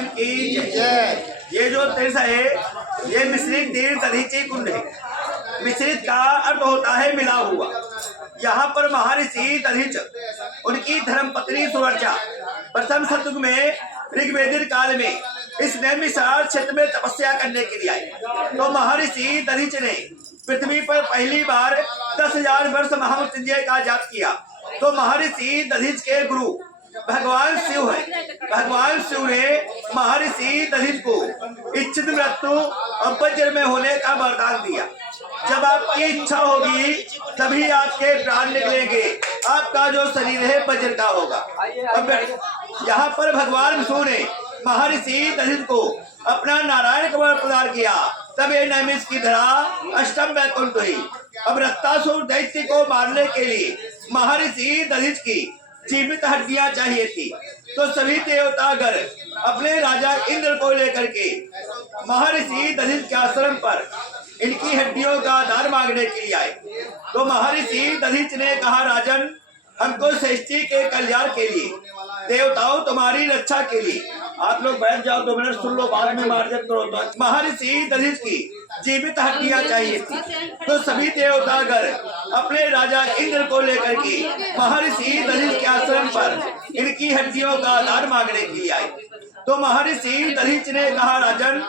नारायण की जय। ये जो तीर्थ है ये मिश्रित तीर्थ दधीचि कुंड है। मिश्रित का अर्थ होता है मिला हुआ। यहाँ पर महर्षि दधीच उनकी धर्मपत्नी सुवर्चा प्रथम शतयुग में ऋग्वेदिक काल में इस नैमिषारण्य क्षेत्र में तपस्या करने के लिए आए। तो महर्षि दधीच ने पृथ्वी पर पहली बार 10,000 वर्ष महामृत्युंजय का जाप किया। तो महर्षि दधीच के गुरु भगवान शिव है। भगवान शिव ने महर्षि दधीच को इच्छित मृत्यु और वज्र में होने का वरदान दिया। जब आपकी इच्छा होगी तभी आपके प्राण निकलेंगे। आपका जो शरीर है वज्र का होगा। अब यहाँ पर भगवान विष्णु ने महर्षि दधीच को अपना नारायण कमल प्रदान किया। तब ये नैमिष की धरा अष्टम वैकुंठ हुई। अब रत्तासुर दैत्य को मारने के लिए महर्षि दधीच की जीवित हड्डियां चाहिए थी। तो सभी देवतागण अपने राजा इंद्र को लेकर के महर्षि दधीच के आश्रम पर इनकी हड्डियों का दान मांगने के लिए आए। तो महर्षि दधीच ने कहा, राजन, हमको सृष्टि के कल्याण के लिए, देवताओं तुम्हारी रक्षा के लिए, आप लोग बैठ जाओ 2 मिनट सुन लो, बाद में मार्जन करो। तो महर्षि दधीच की जीवित हड्डियां चाहिए थी। तो सभी देवतागण अपने राजा इंद्र को लेकर के महर्षि दधीच के आश्रम पर इनकी हड्डियों का दान मांगने के लिए आए। तो महर्षि दधीच ने कहा, राजन,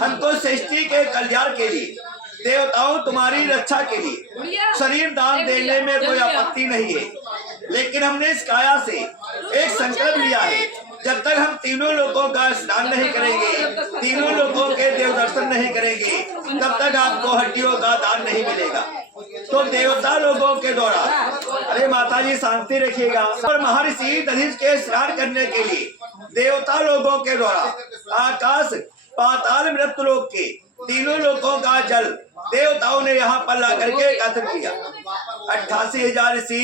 हमको सृष्टि के कल्याण के लिए, देवताओं तुम्हारी रक्षा के लिए शरीर दान देने में कोई आपत्ति नहीं है, लेकिन हमने इस काया से एक संकल्प लिया है, जब तक हम तीनों लोगों का स्नान नहीं करेंगे, तीनों लोगों के देव दर्शन नहीं करेंगे, तब तक आपको हड्डियों का दान नहीं मिलेगा। तो देवता लोगों के द्वारा, अरे माता जी शांति रखिएगा, और महर्षि दधीच के स्नान करने के लिए देवता लोगों के द्वारा आकाश पाताल मृत्यु लोक के तीनों लोगों का जल देवताओं ने यहाँ पर ला करके एकत्र किया। 88,000 ऋषि,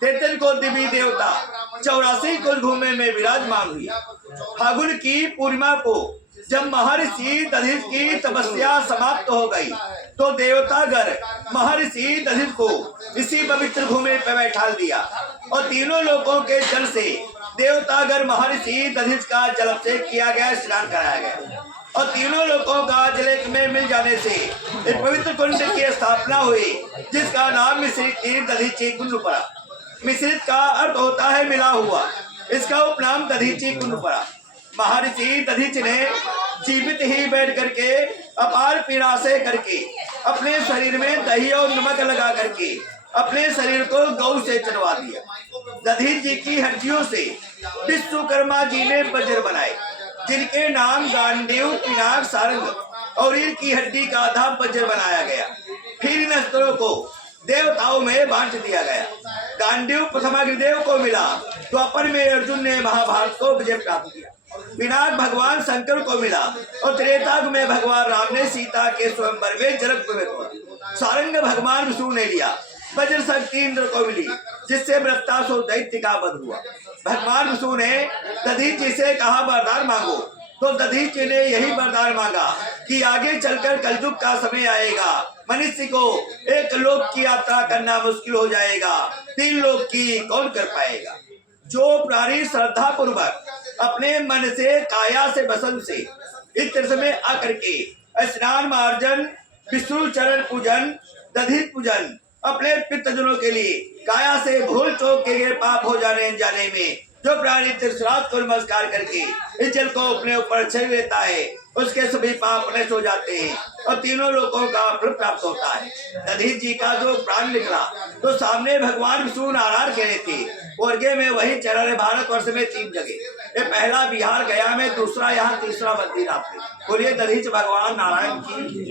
33 को देवी देवता, 84 को घूमे में विराजमान हुई। फागुन की पूर्णिमा को जब महर्षि दधीच की तपस्या समाप्त हो गई, तो देवतागण महर्षि दधीच को इसी पवित्र भूमि पर बैठा दिया और तीनों लोगों के जल से देवतागण महर्षि दधीच का जलाभिषेक किया गया, स्नान कराया गया। और तीनों लोगों का जल एक में मिल जाने से एक पवित्र कुंड की स्थापना हुई, जिसका नाम मिश्रित तीर्थ दधीचि कुंड पड़ा। मिश्रित का अर्थ होता है मिला हुआ। इसका उपनाम दधीचि कुंड पड़ा। महर्षि दधीच ने जीवित ही बैठ करके अपार पीड़ा से करके अपने शरीर में दही और नमक लगा करके अपने शरीर को गौ से चढ़वा दिया। दधीच जी की हड्डियों से विश्वकर्मा जी ने वज्र बनाए, जिनके नाम गांडीव, पिनाक, सारंग और इनकी हड्डी का आधा वज्र बनाया गया। फिर इन अस्त्रों को देवताओं में बांट दिया गया। गांडीव प्रथम अग्निदेव को मिला, तो अपर में अर्जुन ने महाभारत को विजय प्राप्त किया। पिनाक भगवान शंकर को मिला और त्रेतायुग में भगवान राम ने सीता के स्वयंवर में जनकपुर में तोड़ा। सारंग भगवान विष्णु ने लिया। वज्र शक्ति इंद्र को मिली, जिससे वृत्तासुर दैत्य का वध हुआ। भगवान विष्णु ने दधीच जी से कहा, वरदान मांगो। तो दधीच जी ने यही वरदान मांगा कि आगे चलकर कलयुग का समय आएगा, मनुष्य को एक लोक की यात्रा करना मुश्किल हो जाएगा, 3 लोक की कौन कर पाएगा। जो प्राणी श्रद्धा पूर्वक अपने मन से, काया से, वसन से इस तीर्थ में आकर के स्नान मार्जन, विष्णु चरण पूजन, दधीच पूजन, अपने पितृजनों के लिए काया से भूल चूक के पाप हो जाने में जो प्राणी तीर्थराज को नमस्कार करके इस जल को अपने ऊपर छीन लेता है, उसके सभी पाप नष्ट हो जाते हैं और तीनों लोगों का फल प्राप्त होता है। दधीच जी का जो प्राण निकला, तो सामने भगवान विष्णु नारायण खड़े थे। स्वर्गे में वही चरण है। भारतवर्ष में 3 जगह, ये पहला बिहार गया में, दूसरा यहाँ, तीसरा बद्रीनाथ में। बोलिए दधीच भगवान नारायण की।